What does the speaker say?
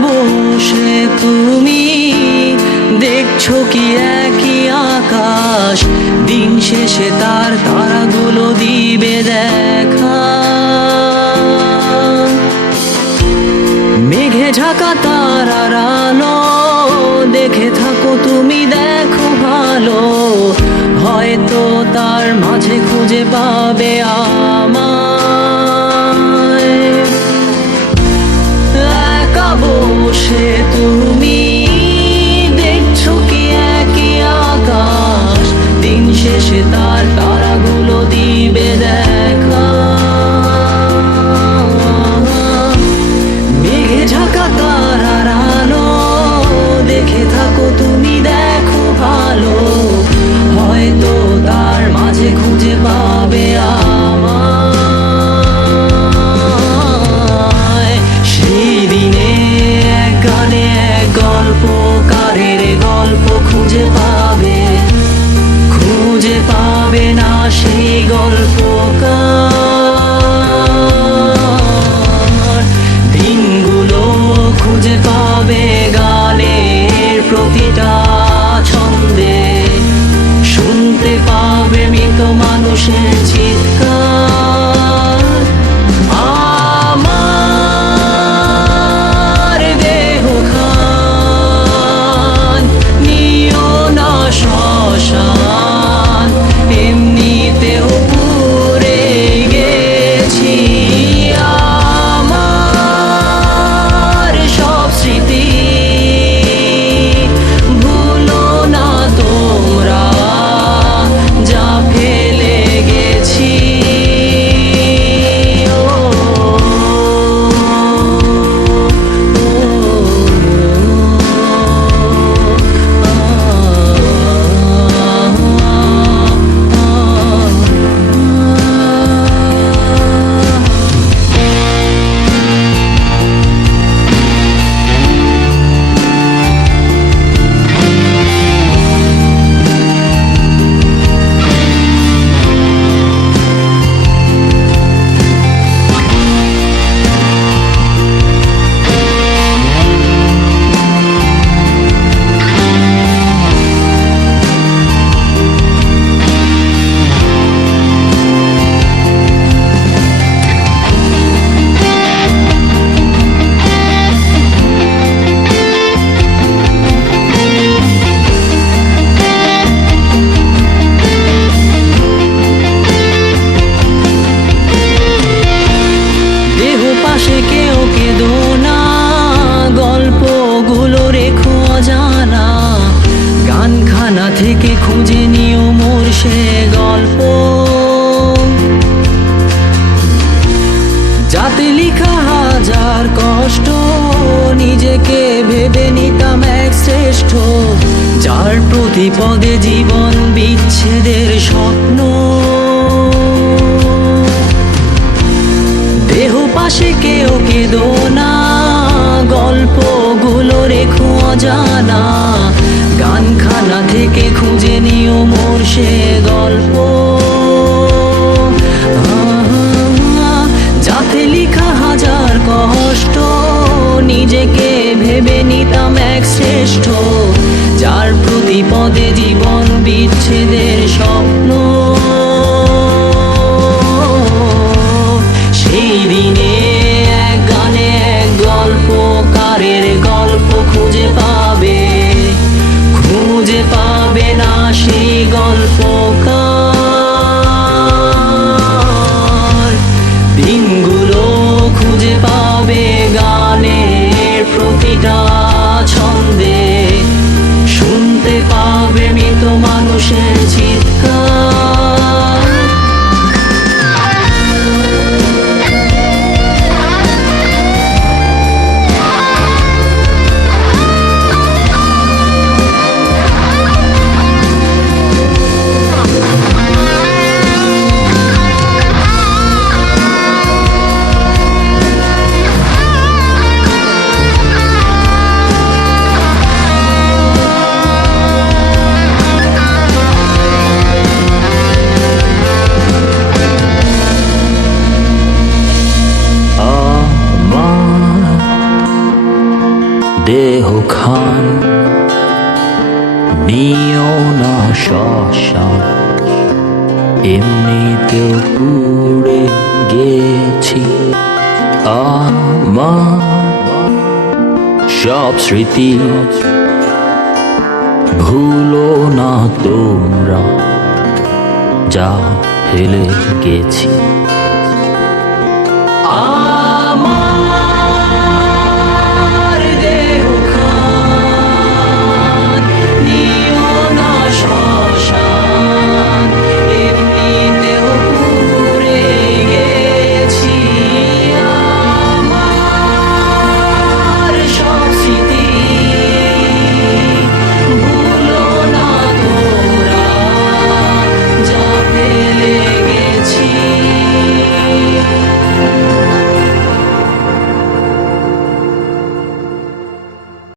বসে তুমি দেখছো কি একই আকাশ, দিন শেষে তার তারাগুলো দিবে দেখা। মেঘে ঢাকা তারার আলো দেখে থাকো তুমি, দেখো ভালো, হয়তো তার মাঝে খুঁজে পাবে আমায়। একা বসে তুমি দেখছো কি একই আকাশ, দিন শেষে তার তারাগুলো দিবে দেখা। মেঘে ঢাকা তারার আলো দেখে থাকো তুমি, দেখো ভালো, হয়তো তার মাঝে খুঁজে পাবে আমায়। সেই দিনে এক গানে এক গল্পকারের গল্প খুঁজে পাবে, খুঁজে পাবে না সেই গল্পকার। দিনগুলো খুঁজে পাবে গানের প্রতিটা ছন্দে, শুনতে পাবে মৃত মানুষের চিৎকার। আমার দেহ খান নিও না শ্মশান, এমনিতেও পুড়ে গেছি। আমার সব স্মৃতি ভুলো না তোমরা, যা ফেলে গেছি। পাশে কেউ কেঁদো না, গল্পগুলো রেখো অজানা, গানখানা থেকে খুঁজে নিও মোর সে গল্প, যাতে লিখা হাজার কষ্ট নিজেকে ভেবে নিতাম এক শ্রেষ্ঠ, যার প্রতি পদে জীবন বিচ্ছেদের স্বপ্ন। দেহ পাশে কেউ কেঁদো না, গল্পগুলো রেখো অজানা, গানখানা থেকে খুঁজে নিও মোর সে গল্প, যাতে লিখা হাজার কষ্ট নিজেকে ভেবে নিতাম এক শ্রেষ্ঠ, যার প্রতি পদে জীবন বিচ্ছেদের স্বপ্ন। সেই দিনে এক গানে এক গল্পকারের গল্প খুঁজে পাবে, খুঁজে পাবে না সেই গল্পকার। দিনগুলো খুঁজে পাবে গানের প্রতিটা ছন্দে, দেহ খান নিও না শ্মশান, এমনিতেও পুড়ে গেছি আমার সব স্মৃতি। ভুলো না তোমরা যা ফেলে গেছি।